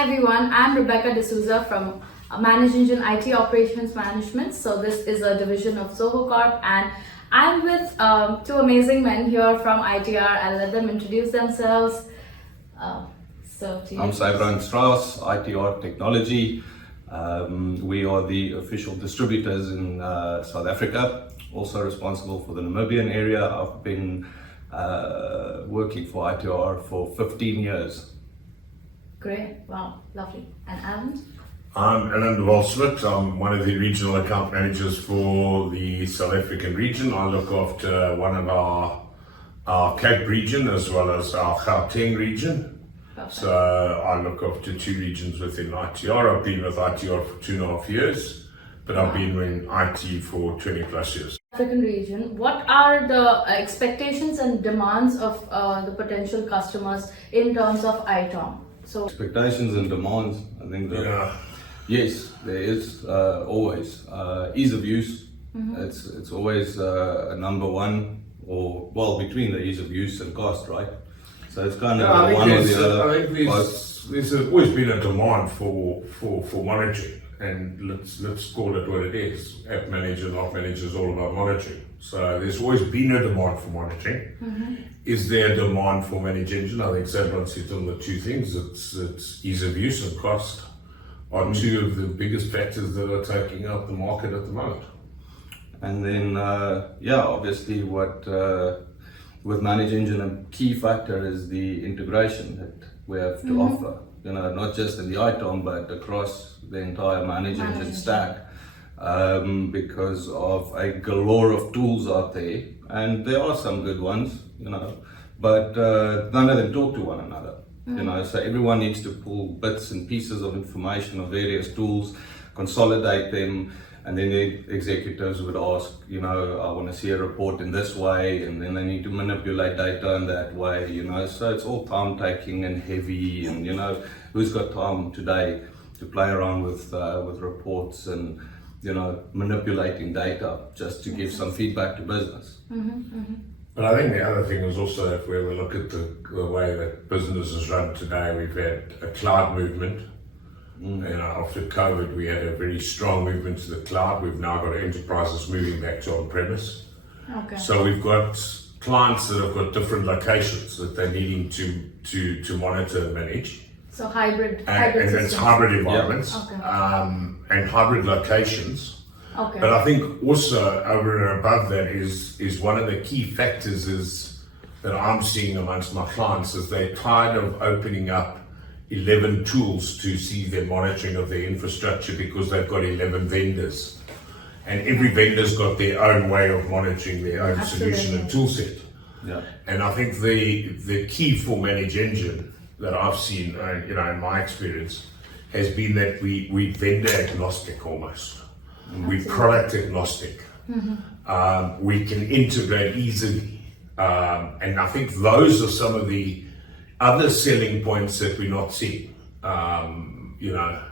Hi everyone, I'm Rebecca D'Souza from ManageEngine IT Operations Management. So this is a division of Soho Corp, and I'm with two amazing men here from ITR. I'll let them introduce themselves. I'm Sybrand Strauss, ITR Technology. We are the official distributors in South Africa, also responsible for the Namibian area. I've been working for ITR for 15 years. Great, wow, lovely. And Alan? I'm Alan De Waal Smit. I'm one of the regional account managers for the South African region. I look after one of our Cape region as well as our Gauteng region. Perfect. So I look after two regions within ITR. I've been with ITR for 2.5 years, but I've been in IT for 20 plus years. African region, what are the expectations and demands of the potential customers in terms of ITOM? So Expectations and demands, I think that yes, there is always ease of use. It's always a number one, or well, between the ease of use and cost, right? So it's kind of one or the other. I think there's always been a demand for monitoring, and let's call it what it is. App manager, not manager is all about monitoring. So there's always been a demand for monitoring. Is there a demand for ManageEngine? I think Sybrand hit on the two things. It's ease of use and cost are two of the biggest factors that are taking out the market at the moment. And then obviously what with ManageEngine, a key factor is the integration that we have to offer. You know, not just in the ITOM, but across the entire ManageEngine stack. Because of a galore of tools out there, and there are some good ones, you know, but none of them talk to one another, you know, so everyone needs to pull bits and pieces of information of various tools, consolidate them, and then the executives would ask, you know, I want to see a report in this way, and then they need to manipulate data in that way, you know, so it's all time taking and heavy, and you know, who's got time today to play around with reports and, you know, manipulating data just to give some feedback to business. But I think the other thing is also, if we ever look at the way that business is run today, we've had a cloud movement. You know, after COVID, we had a very strong movement to the cloud. We've now got enterprises moving back to on-premise. okay. So we've got clients that have got different locations that they're needing to monitor and manage. So hybrid And it's systems. hybrid environments Okay. and hybrid locations. Okay. But I think also over and above that is one of the key factors is that I'm seeing amongst my clients is they're tired of opening up 11 tools to see their monitoring of their infrastructure because they've got 11 vendors. And every vendor's got their own way of monitoring their own solution and tool set. Yeah. And I think the key for ManageEngine that I've seen, you know, in my experience, has been that we vendor agnostic almost. We product agnostic. We can integrate easily. And I think those are some of the other selling points that we're not seeing. You know,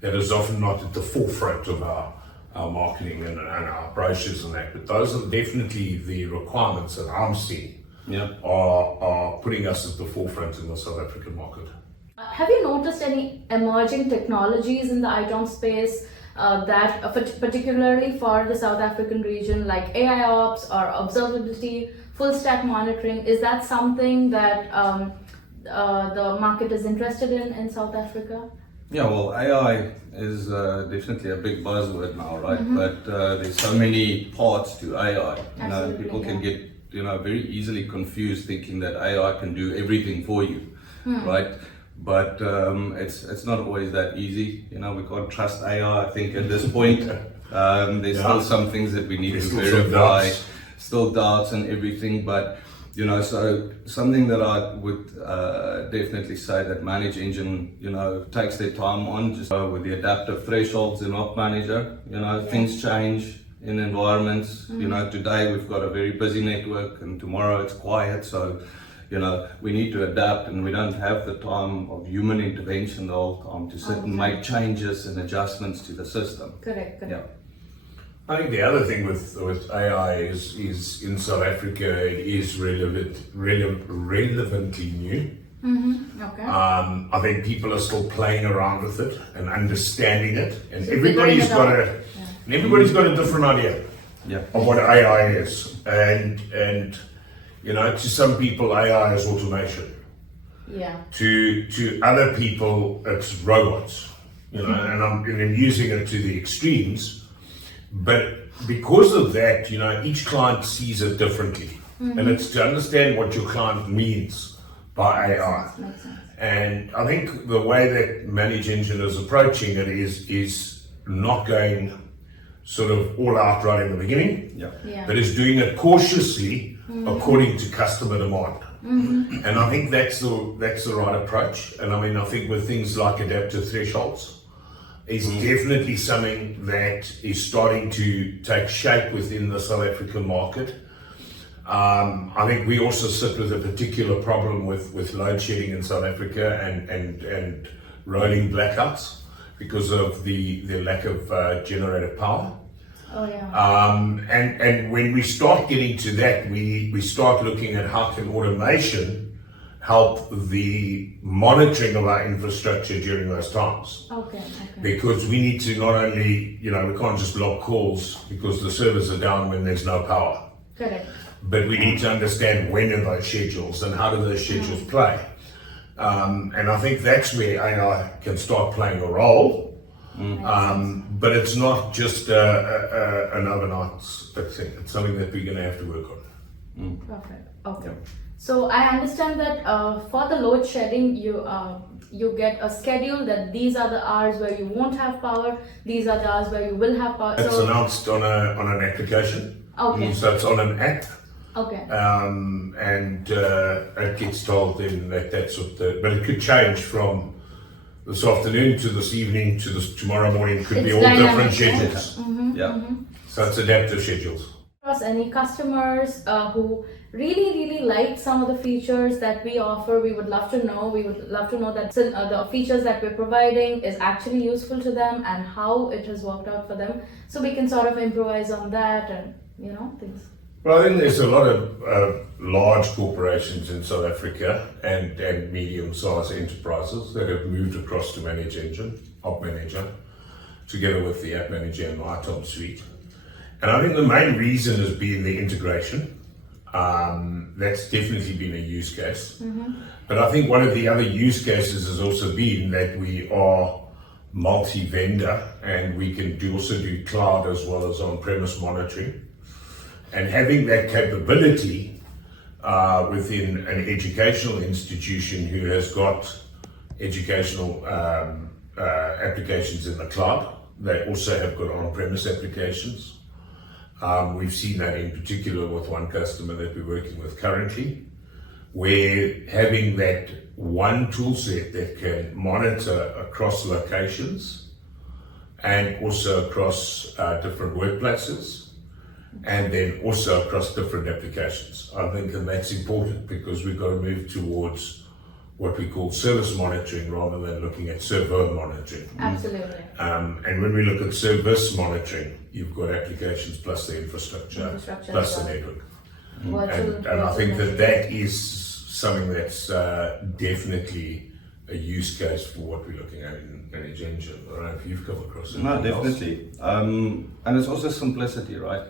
that is often not at the forefront of our marketing and our brochures and that. But those are definitely the requirements that I'm seeing. Are putting us at the forefront in the South African market. Have you noticed any emerging technologies in the ITOM space that particularly for the South African region, like AI ops or observability, full stack monitoring? Is that something that the market is interested in South Africa? Yeah, well, AI is definitely a big buzzword now, right? But there's so many parts to AI. You know, people can get, you know, very easily confused thinking that AI can do everything for you, right? But it's not always that easy. You know, we can't trust AI, I think, at this point. There's still some things that we need to verify, still doubts and everything, but you know, so something that I would definitely say that ManageEngine, you know, takes their time on, just with the adaptive thresholds in Op Manager. You know, things change in environments. You know, today we've got a very busy network and tomorrow it's quiet. So, you know, we need to adapt, and we don't have the time of human intervention the whole time to sit and make changes and adjustments to the system. Correct. Yeah. I think the other thing with AI is in South Africa it is relevantly new. Okay. I think people are still playing around with it and understanding it, and So everybody's figuring it got out. a and everybody's got a different idea Yeah. of what AI is, and you know, to some people AI is automation. Yeah. To other people it's robots, you know, and I'm using it to the extremes, but because of that, you know, each client sees it differently, and it's to understand what your client means by AI. Makes sense. And I think the way that ManageEngine is approaching it is not going sort of all out right in the beginning, Yeah. Yeah. but is doing it cautiously according to customer demand. And I think that's the right approach. And I mean, I think with things like adaptive thresholds is definitely something that is starting to take shape within the South African market. I think we also sit with a particular problem with load shedding in South Africa and rolling blackouts because of the lack of generated power. Oh yeah. And when we start getting to that, we start looking at how can automation help the monitoring of our infrastructure during those times. Okay. Because we need to not only, you know, we can't just log calls because the servers are down when there's no power. Correct. But we need to understand when are those schedules and how do those schedules play. And I think that's where AI can start playing a role. But it's not just an overnight thing. It's something that we're going to have to work on. Perfect. Okay. So I understand that for the load shedding, you get a schedule that these are the hours where you won't have power. These are the hours where you will have power. It's announced on an application. Okay. So it's on an app. Okay. And it gets told then that's what but it could change from this afternoon to this evening to this tomorrow morning. Could be It's all dynamic, different right? schedules. Yeah. So it's adaptive schedules. Across any customers who really like some of the features that we offer, we would love to know. We would love to know that the features that we're providing is actually useful to them and how it has worked out for them, so we can sort of improvise on that and things. Well, I think there's a lot of large corporations in South Africa and medium-sized enterprises that have moved across to ManageEngine, Op Manager, together with the App Manager and ITOM suite. And I think the main reason has been the integration. That's definitely been a use case. But I think one of the other use cases has also been that we are multi-vendor and we can also do cloud as well as on-premise monitoring. And having that capability within an educational institution who has got educational applications in the cloud, they also have got on-premise applications. We've seen that in particular with one customer that we're working with currently, where having that one tool set that can monitor across locations and also across different workplaces, and then also across different applications. I think and that's important because we've got to move towards what we call service monitoring rather than looking at server monitoring. Absolutely. And when we look at service monitoring, you've got applications plus the infrastructure plus as the well. network. And I think that is something that's definitely a use case for what we're looking at in ManageEngine. I don't know if you've come across it. No, definitely. And it's also simplicity, right?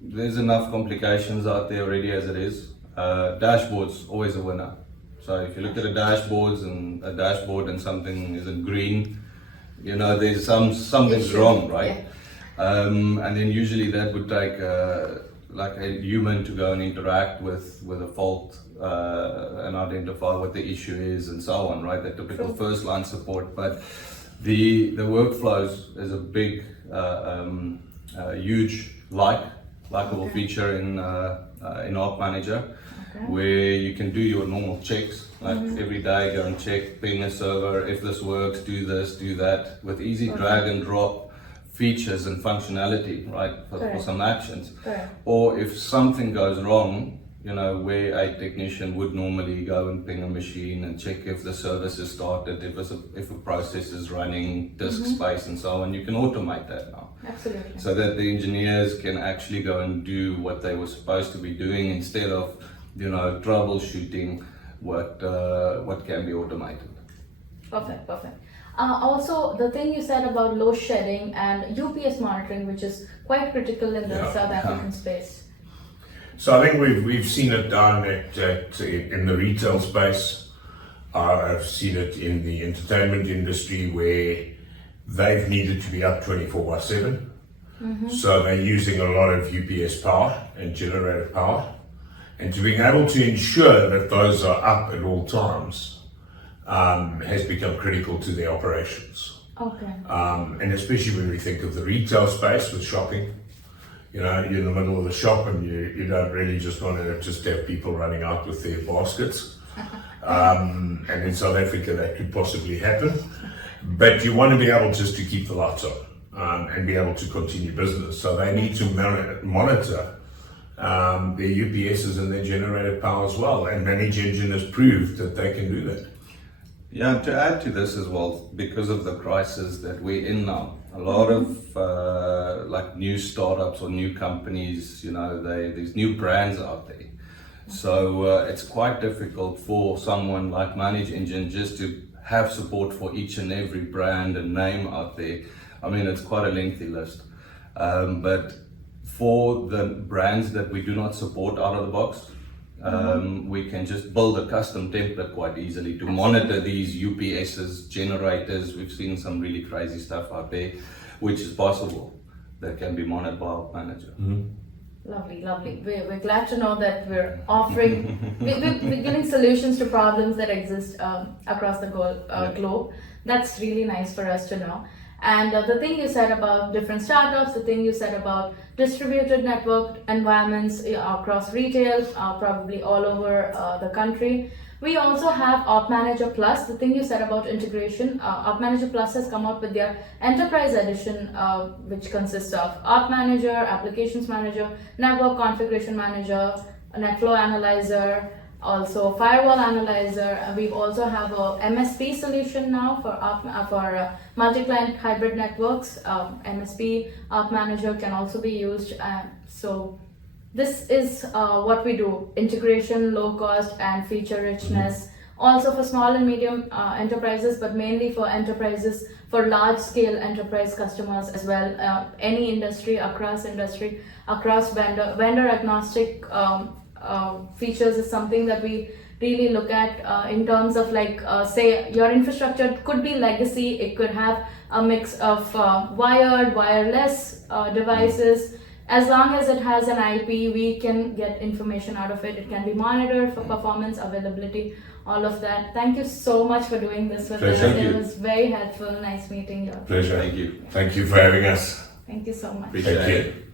There's enough complications out there already as it is. Dashboard's always a winner. So if you look at a dashboard and something isn't green, there's something's wrong, right? Yeah. And then usually that would take like a human to go and interact with a fault and identify what the issue is and so on, right? The typical first line support. But the workflows is a big, huge likable feature in Op Manager, where you can do your normal checks, like every day go and check, ping a server, if this works, do this, do that, with easy drag and drop features and functionality, right, for some actions. Or if something goes wrong, where a technician would normally go and ping a machine and check if the service is started, if a process is running, disk space and so on, you can automate that now. Absolutely. So that the engineers can actually go and do what they were supposed to be doing instead of, troubleshooting what can be automated. Perfect. Also, the thing you said about load shedding and UPS monitoring, which is quite critical in the South African space. So I think we've seen it done in the retail space. I've seen it in the entertainment industry where they've needed to be up 24/7. So they're using a lot of UPS power and generator power. And to being able to ensure that those are up at all times has become critical to their operations. Okay. And especially when we think of the retail space with shopping, you know, you're in the middle of the shop and you don't really just want to just have people running out with their baskets. And in South Africa that could possibly happen. But you want to be able just to keep the lights on and be able to continue business. So they need to monitor their UPSs and their generated power as well. And ManageEngine has proved that they can do that. Yeah, and to add to this as well, because of the crisis that we're in now, a lot of like new startups or new companies, you know, there's new brands out there. So it's quite difficult for someone like ManageEngine just to have support for each and every brand and name out there. I mean, it's quite a lengthy list. But for the brands that we do not support out of the box, we can just build a custom template quite easily to monitor these UPSs, generators. We've seen some really crazy stuff out there, which is possible, that can be monitored by our manager. Lovely. We're glad to know that we're offering, we're giving solutions to problems that exist across the globe. That's really nice for us to know. And the thing you said about different startups, the thing you said about distributed network environments across retail, probably all over the country. We also have Op Manager Plus. The thing you said about integration, Op Manager Plus has come out with their Enterprise Edition, which consists of Op Manager, Applications Manager, Network Configuration Manager, NetFlow Analyzer, also Firewall Analyzer. We also have a MSP solution now for multi-client hybrid networks. MSP Op Manager can also be used. So this is what we do: integration, low cost, and feature richness. Also for small and medium enterprises, but mainly for enterprises, for large scale enterprise customers as well. Any industry, across vendor agnostic features is something that we really look at in terms of like say your infrastructure could be legacy. It could have a mix of wired, wireless devices. As long as it has an IP, we can get information out of it. It can be monitored for performance, availability, all of that. Thank you so much for doing this with us. It was very helpful. Nice meeting you. Pleasure. Thank you. Thank you for having us. Thank you so much. Appreciate it.